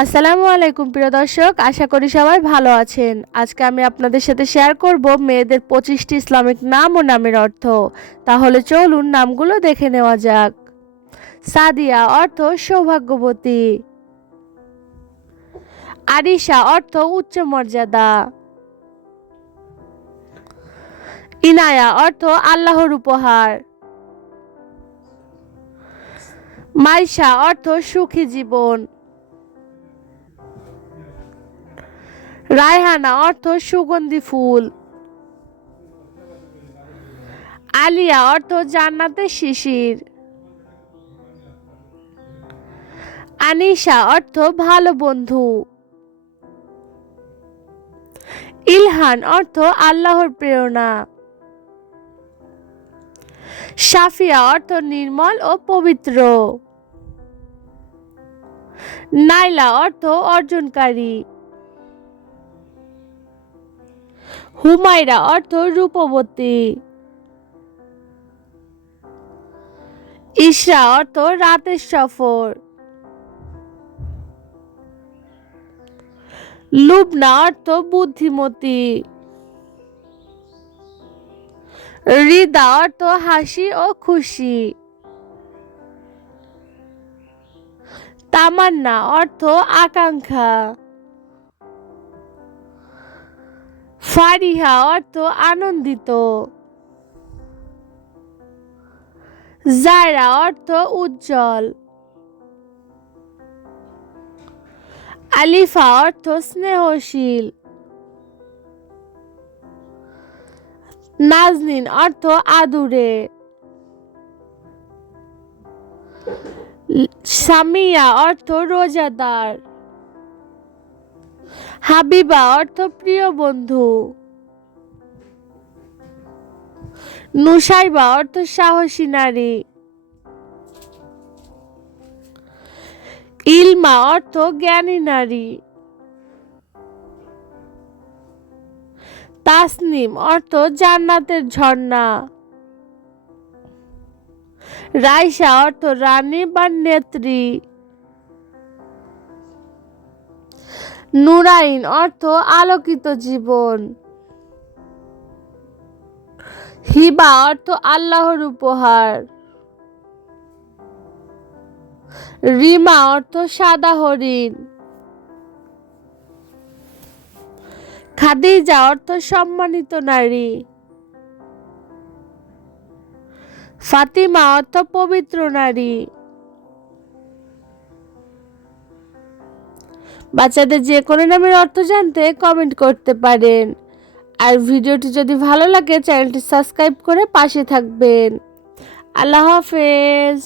আসসালামু আলাইকুম, প্রিয় দর্শক। আশা করি সবাই ভালো আছেন। আজকে আমি আপনাদের সাথে শেয়ার করব মেয়েদের পঁচিশটি ইসলামিক নাম ও নামের অর্থ। তাহলে চলুন নামগুলো দেখে নেওয়া যাক। সাদিয়া অর্থ সৌভাগ্যবতী। আরিশা অর্থ উচ্চ মর্যাদা। ইনায়া অর্থ আল্লাহর উপহার। মাইশা অর্থ সুখী জীবন। রায়হানা, অর্থ সুগন্ধি ফুল। আলিয়া, অর্থ জান্নাতের শিশির। আনিশা, অর্থ ভালো বন্ধু। ইলহান, অর্থ আল্লাহর প্রেরণা। সাফিয়া অর্থ নির্মল ও পবিত্র। নাইলা, অর্থ অর্জনকারী। হুমায়রা অর্থ রূপবতী। ইশরা অর্থ রাতের সফর। লুবনা অর্থ বুদ্ধিমতী। হৃদা অর্থ হাসি ও খুশি। তামান্না অর্থ আকাঙ্ক্ষা। ফারিহা অর্থ আনন্দিত। জায়রা অর্থ উজ্জ্বল। আলিফা অর্থ স্নেহশীল। নাজনিন অর্থ আদুরে। সামিয়া অর্থ রোজাদার। হাবিবা অর্থ প্রিয় বন্ধু। নুসাইবা অর্থ সাহসী নারী। ইলমা অর্থ জ্ঞানী নারী। তাসনিম অর্থ জান্নাতের ঝর্ণা। রাইসা অর্থ রানী বা নেত্রী। নুরাইন, অর্থ আলোকিত জীবন। হিবা, অর্থ আল্লাহর উপহার। রিমা, অর্থ সাদা হরিণ। খাদিজা, অর্থ সম্মানিত নারী। ফাতিমা, অর্থ পবিত্র নারী। বাচ্চাদের যে কোনো নামের অর্থ জানতে কমেন্ট করতে পারেন। আর ভিডিওটি যদি ভালো লাগে চ্যানেলটি সাবস্ক্রাইব করে পাশে থাকবেন। আল্লাহ হাফেজ।